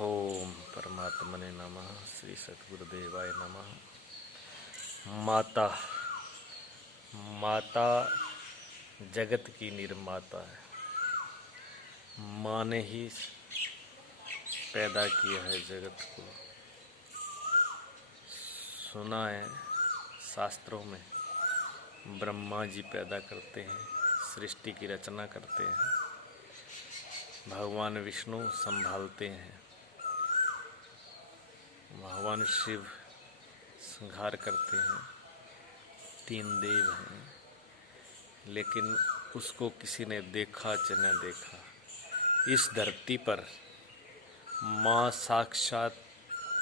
ओम परमात्मने नमः। श्री सद्गुरुदेवाय नमः। माता माता जगत की निर्माता है। माँ ने ही पैदा किया है जगत को। सुना है शास्त्रों में ब्रह्मा जी पैदा करते हैं, सृष्टि की रचना करते हैं, भगवान विष्णु संभालते हैं, भगवान शिव संहार करते हैं, 3 देव हैं। लेकिन उसको किसी ने देखा च न देखा। इस धरती पर माँ साक्षात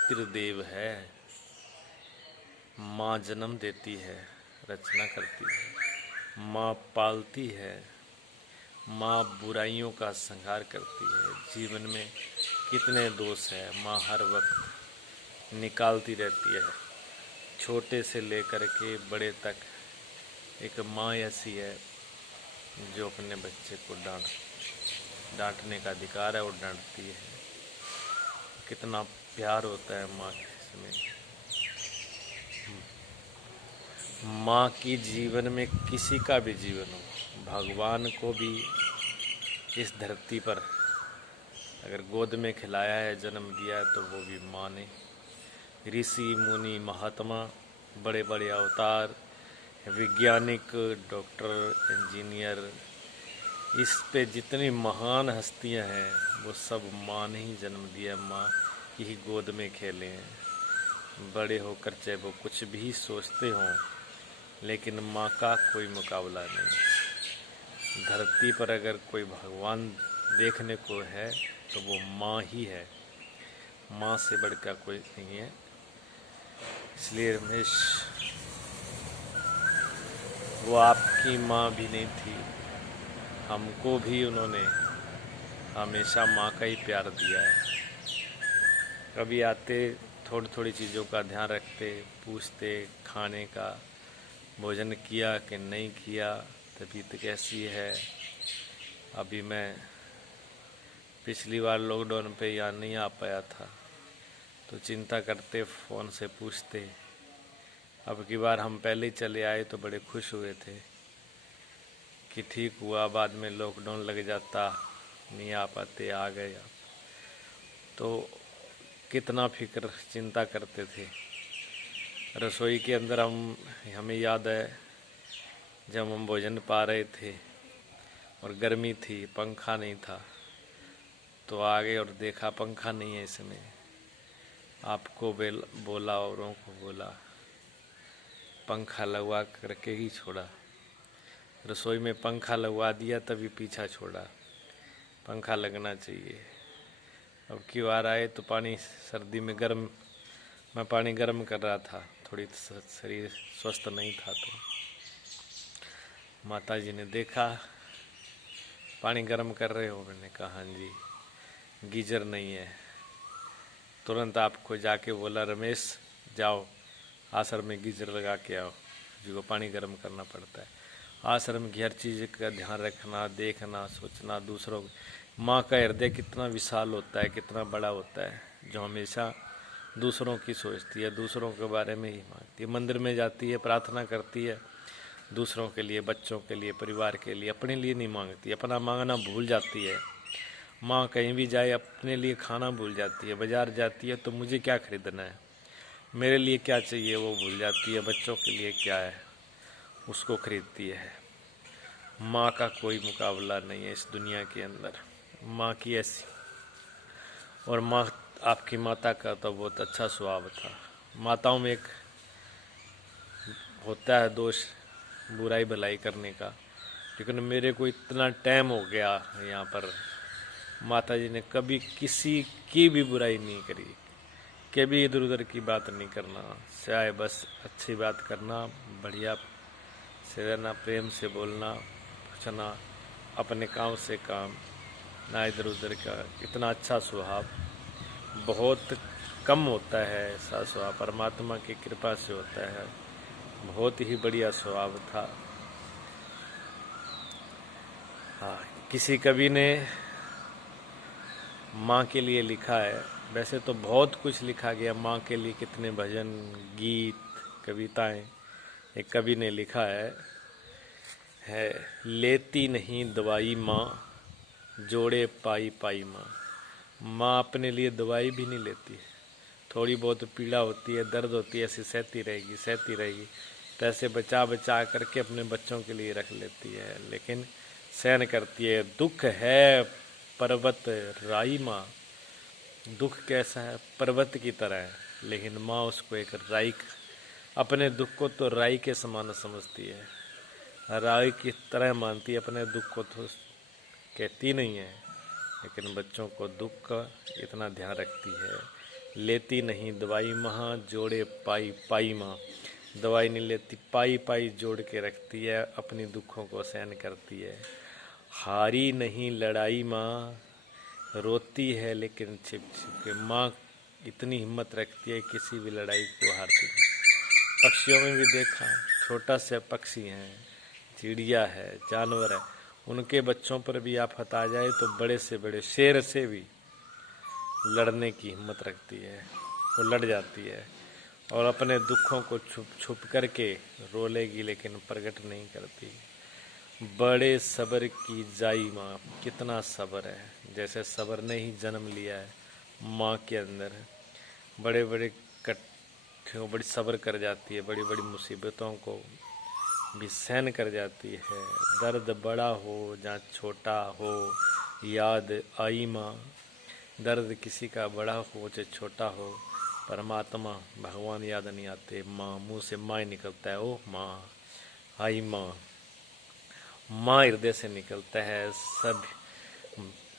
त्रिदेव है। माँ जन्म देती है, रचना करती है, माँ पालती है, माँ बुराइयों का संहार करती है। जीवन में कितने दोष है माँ हर वक्त निकालती रहती है। छोटे से लेकर के बड़े तक एक माँ ऐसी है जो अपने बच्चे को डांटने का अधिकार है और डांटती है। कितना प्यार होता है माँ में। माँ की जीवन में किसी का भी जीवन हो, भगवान को भी इस धरती पर अगर गोद में खिलाया है, जन्म दिया है, तो वो भी माँ ने। ऋषि मुनि महात्मा, बड़े बड़े अवतार, वैज्ञानिक, डॉक्टर, इंजीनियर, इस पे जितनी महान हस्तियां हैं वो सब माँ ने ही जन्म दिया। माँ की ही गोद में खेले हैं। बड़े होकर चाहे वो कुछ भी सोचते हों, लेकिन माँ का कोई मुकाबला नहीं। धरती पर अगर कोई भगवान देखने को है तो वो माँ ही है। माँ से बढ़कर कोई नहीं है। इसलिए रमेश, वो आपकी माँ भी नहीं थी, हमको भी उन्होंने हमेशा माँ का ही प्यार दिया है। कभी आते थोड़ी थोड़ी चीज़ों का ध्यान रखते, पूछते खाने का, भोजन किया कि नहीं किया, तबीयत कैसी है। अभी मैं पिछली बार लॉकडाउन पे यहाँ नहीं आ पाया था तो चिंता करते, फ़ोन से पूछते। अब की बार हम पहले ही चले आए तो बड़े खुश हुए थे कि ठीक हुआ। बाद में लॉकडाउन लग जाता, नहीं आ पाते, आ गए आप। तो कितना फिक्र चिंता करते थे। रसोई के अंदर हमें याद है जब हम भोजन पा रहे थे और गर्मी थी, पंखा नहीं था, तो आ गए और देखा पंखा नहीं है इसमें। आपको बोला, औरों को बोला, पंखा लगवा करके ही छोड़ा। रसोई में पंखा लगवा दिया तभी पीछा छोड़ा। पंखा लगना चाहिए। अब की बार आए तो पानी सर्दी में गर्म, मैं पानी गर्म कर रहा था, थोड़ी शरीर स्वस्थ नहीं था, तो माता जी ने देखा पानी गर्म कर रहे हो। मैंने कहा हाँ जी, गीजर नहीं है। तुरंत आपको जाके बोला, रमेश जाओ आश्रम में गीजर लगा के आओ, जिसको पानी गर्म करना पड़ता है। आश्रम की हर चीज़ का ध्यान रखना, देखना, सोचना, दूसरों। माँ का हृदय कितना विशाल होता है, कितना बड़ा होता है, जो हमेशा दूसरों की सोचती है, दूसरों के बारे में ही मांगती है। मंदिर में जाती है, प्रार्थना करती है, दूसरों के लिए, बच्चों के लिए, परिवार के लिए, अपने लिए नहीं मांगती। अपना मांगना भूल जाती है। माँ कहीं भी जाए अपने लिए खाना भूल जाती है। बाज़ार जाती है तो मुझे क्या खरीदना है, मेरे लिए क्या चाहिए, वो भूल जाती है। बच्चों के लिए क्या है उसको खरीदती है। माँ का कोई मुकाबला नहीं है इस दुनिया के अंदर। माँ की ऐसी, और माँ, आपकी माता का तो बहुत अच्छा स्वभाव था। माताओं में एक होता है दोष, बुराई भलाई करने का, लेकिन मेरे को इतना टाइम हो गया यहाँ पर, माता जी ने कभी किसी की भी बुराई नहीं करी, कभी इधर उधर की बात नहीं करना, चाहे बस अच्छी बात करना, बढ़िया से रहना, प्रेम से बोलना, पूछना, अपने काम से काम, ना इधर उधर का। इतना अच्छा स्वभाव बहुत कम होता है। ऐसा स्वभाव परमात्मा की कृपा से होता है। बहुत ही बढ़िया स्वभाव था। हाँ, किसी कवि ने माँ के लिए लिखा है, वैसे तो बहुत कुछ लिखा गया माँ के लिए, कितने भजन, गीत, कविताएं। एक कवि ने लिखा है लेती नहीं दवाई माँ, जोड़े पाई पाई माँ। माँ अपने लिए दवाई भी नहीं लेती है, थोड़ी बहुत पीड़ा होती है, दर्द होती है, ऐसे सहती रहेगी, तो ऐसे बचा बचा करके अपने बच्चों के लिए रख लेती है, लेकिन सहन करती है। दुख है पर्वत राई माँ, दुख कैसा है, पर्वत की तरह है, लेकिन माँ उसको एक राई, अपने दुख को तो राई के समान समझती है, राई की तरह मानती है, अपने दुख को तो कहती नहीं है, लेकिन बच्चों को दुख का इतना ध्यान रखती है। लेती नहीं दवाई माँ, जोड़े पाई पाई माँ, दवाई नहीं लेती, पाई पाई जोड़ के रखती है, अपनी दुखों को सहन करती है। हारी नहीं लड़ाई माँ, रोती है लेकिन छिप छिप के, माँ इतनी हिम्मत रखती है किसी भी लड़ाई को हारती नहीं। पक्षियों में भी देखा, छोटा से पक्षी हैं, चिड़िया है, जानवर है, उनके बच्चों पर भी आफत आ जाए तो बड़े से बड़े शेर से भी लड़ने की हिम्मत रखती है, वो लड़ जाती है, और अपने दुखों को छुप छुप करके रो लेगी, लेकिन प्रकट नहीं करती। बड़े सब्र की जाई माँ, कितना सब्र है, जैसे सब्र ने ही जन्म लिया है माँ के अंदर। बड़े बड़े कठिन, बड़ी सब्र कर जाती है, बड़ी बड़ी मुसीबतों को भी सहन कर जाती है। दर्द बड़ा हो या छोटा हो, याद आई माँ, दर्द किसी का बड़ा हो चाहे छोटा हो, परमात्मा भगवान याद नहीं आते, माँ मुँह से माँ ही निकलता है, ओ माँ, आई माँ, माँ हृदय से निकलता है। सब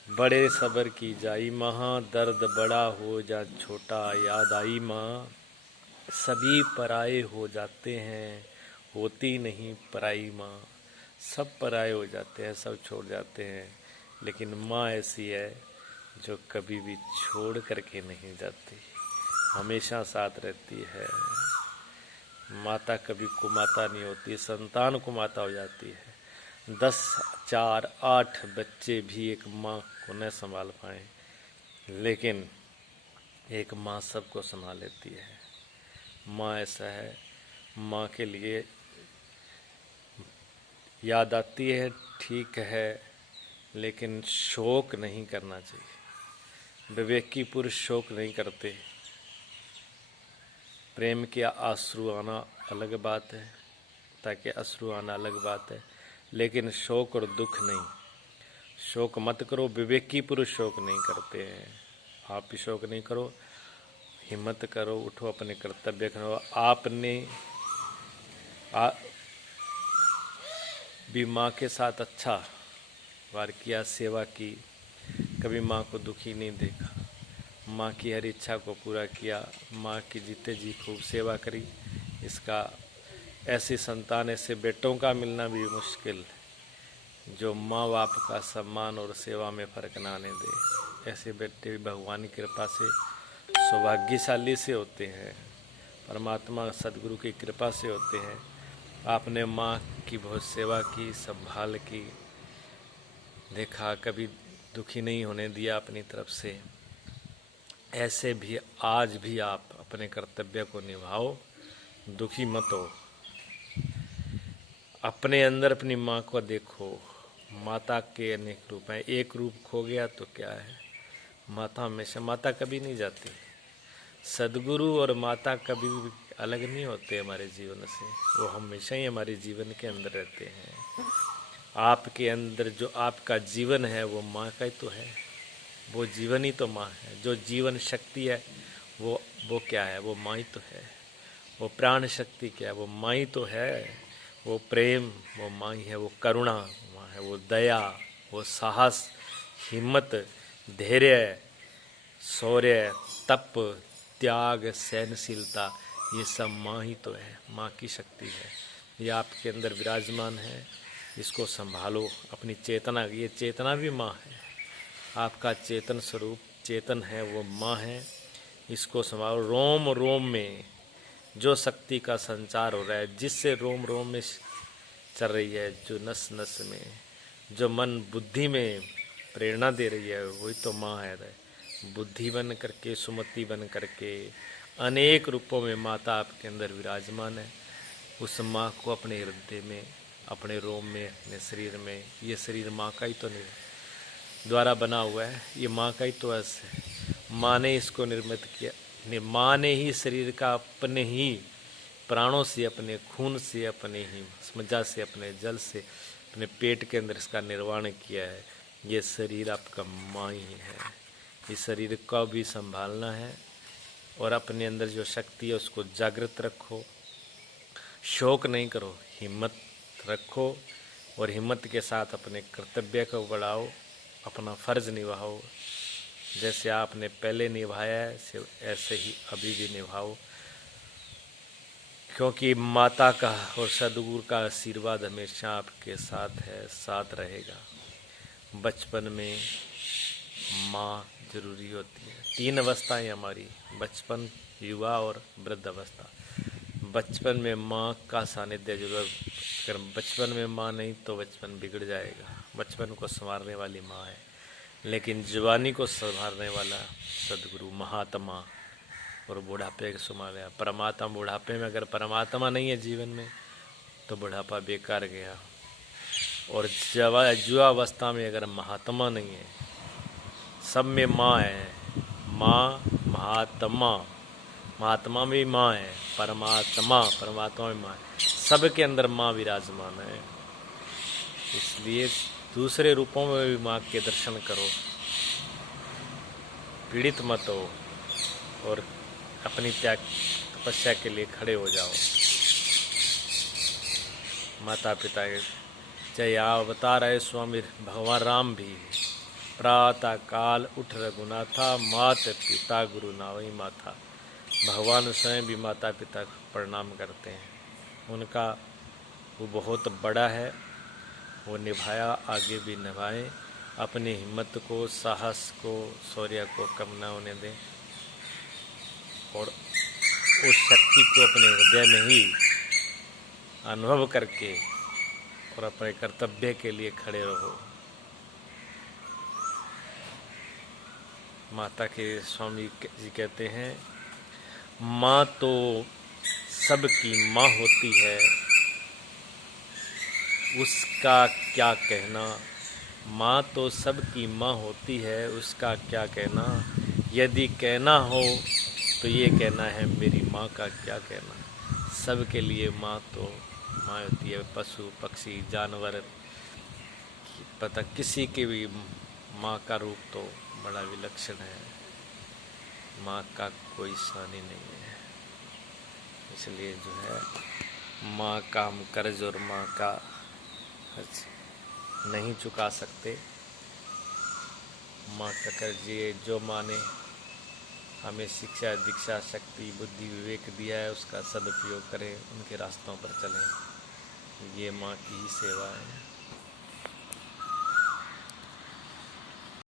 बड़े सब्र की जाई माँ, दर्द बड़ा हो या छोटा, याद आई माँ, सभी पराए हो जाते हैं, होती नहीं पराई माँ। सब पराए हो जाते हैं, सब छोड़ जाते हैं, लेकिन माँ ऐसी है जो कभी भी छोड़ करके नहीं जाती, हमेशा साथ रहती है। माता कभी कुमाता नहीं होती, संतान कुमाता हो जाती है। 10, 4, 8 बच्चे भी एक माँ को न संभाल पाए, लेकिन एक माँ सबको संभाल लेती है। माँ ऐसा है, माँ के लिए याद आती है, ठीक है, लेकिन शोक नहीं करना चाहिए। विवेकी पुरुष शोक नहीं करते। प्रेम के आंसू आना अलग बात है, ताकि अश्रु आना अलग बात है, लेकिन शोक और दुख नहीं। शोक मत करो, विवेकी पुरुष शोक नहीं करते हैं। आप भी शोक नहीं करो, हिम्मत करो, उठो, अपने कर्तव्य करो। आपने भी माँ के साथ अच्छा व्यवहार किया, सेवा की, कभी माँ को दुखी नहीं देखा, माँ की हर इच्छा को पूरा किया, माँ की जीते जी खूब सेवा करी। इसका ऐसी संतान, ऐसे बेटों का मिलना भी मुश्किल, जो माँ बाप का सम्मान और सेवा में फ़र्क ना आने दे। ऐसे बेटे भगवान की कृपा से सौभाग्यशाली से होते हैं, परमात्मा सदगुरु की कृपा से होते हैं। आपने माँ की बहुत सेवा की, संभाल की, देखा, कभी दुखी नहीं होने दिया अपनी तरफ से। ऐसे भी आज भी आप अपने कर्तव्य को निभाओ, दुखी मत हो। अपने अंदर अपनी माँ को देखो। माता के अनेक रूप हैं, एक रूप खो गया तो क्या है, माता हमेशा, माता कभी नहीं जाती। सदगुरु और माता कभी भी अलग नहीं होते हमारे जीवन से, वो हमेशा ही हमारे जीवन के अंदर रहते हैं। आपके अंदर जो आपका जीवन है वो माँ का ही तो है, वो जीवन ही तो माँ है। जो जीवन शक्ति है वो क्या है, वो माँ ही तो है। वो प्राण शक्ति क्या है, वो माँ ही तो है। वो प्रेम, वो माँ ही है। वो करुणा माँ है। वो दया, वो साहस, हिम्मत, धैर्य, शौर्य, तप, त्याग, सहनशीलता, ये सब माँ ही तो है, माँ की शक्ति है। ये आपके अंदर विराजमान है, इसको संभालो। अपनी चेतना, ये चेतना भी माँ है, आपका चेतन स्वरूप चेतन है, वो माँ है, इसको संभालो। रोम रोम में जो शक्ति का संचार हो रहा है, जिससे रोम रोम में चल रही है, जो नस नस में, जो मन बुद्धि में प्रेरणा दे रही है, वही तो माँ है। बुद्धि बन करके, सुमति बन करके, अनेक रूपों में माता आपके अंदर विराजमान है। उस माँ को अपने हृदय में, अपने रोम में, अपने शरीर में, ये शरीर माँ का ही तो नहीं द्वारा बना हुआ है, ये माँ का ही तो अंश है। माँ ने इसको निर्मित किया, माँ ने ही शरीर का अपने ही प्राणों से, अपने खून से, अपने ही मज्जा से, अपने जल से, अपने पेट के अंदर इसका निर्माण किया है। ये शरीर आपका माँ ही है। इस शरीर को भी संभालना है और अपने अंदर जो शक्ति है उसको जागृत रखो, शोक नहीं करो, हिम्मत रखो और हिम्मत के साथ अपने कर्तव्य को बढ़ाओ, अपना फर्ज निभाओ। जैसे आपने पहले निभाया है ऐसे ही अभी भी निभाओ, क्योंकि माता का और सद्गुरु का आशीर्वाद हमेशा आपके साथ है, साथ रहेगा। बचपन में माँ जरूरी होती है। 3 अवस्थाएं हमारी, बचपन, युवा और वृद्ध अवस्था। बचपन में माँ का सानिध्य जरूर, अगर बचपन में माँ नहीं तो बचपन बिगड़ जाएगा। बचपन को संवारने वाली माँ है, लेकिन जवानी को संवारने वाला सद्गुरु महात्मा और बुढ़ापे के संभाले परमात्मा। बुढ़ापे में अगर परमात्मा नहीं है जीवन में तो बुढ़ापा बेकार गया। और युवावस्था में अगर महात्मा नहीं है, सब में माँ है, माँ महात्मा, महात्मा में माँ है, परमात्मा में माँ है, सबके अंदर माँ विराजमान है। इसलिए दूसरे रूपों में भी माँ के दर्शन करो, पीड़ित मत हो और अपनी त्याग तपस्या के लिए खड़े हो जाओ। माता पिता के चाहे अवतार है स्वामी भगवान राम भी, प्रातः काल उठ रघुनाथा, मात पिता गुरु नावई माथा। भगवान स्वयं भी माता पिता को प्रणाम करते हैं। उनका वो बहुत बड़ा है, वो निभाया, आगे भी निभाएं। अपनी हिम्मत को, साहस को, शौर्य को कम न होने दें और उस शक्ति को अपने हृदय में ही अनुभव करके और अपने कर्तव्य के लिए खड़े रहो। माता के स्वामी जी कहते हैं, माँ तो सबकी माँ होती है, उसका क्या कहना। माँ तो सबकी माँ होती है, उसका क्या कहना। यदि कहना हो तो ये कहना है, मेरी माँ का क्या कहना। सबके लिए माँ तो माँ होती है। पशु पक्षी जानवर, पता किसी के भी माँ का रूप तो बड़ा विलक्षण है। माँ का कोई सानी नहीं है। इसलिए जो है माँ का हम कर्ज और माँ का नहीं चुका सकते। माँ का कर्ज ये, जो माँ ने हमें शिक्षा, दीक्षा, शक्ति, बुद्धि, विवेक दिया है उसका सदुपयोग करें, उनके रास्तों पर चलें। ये माँ की ही सेवा है।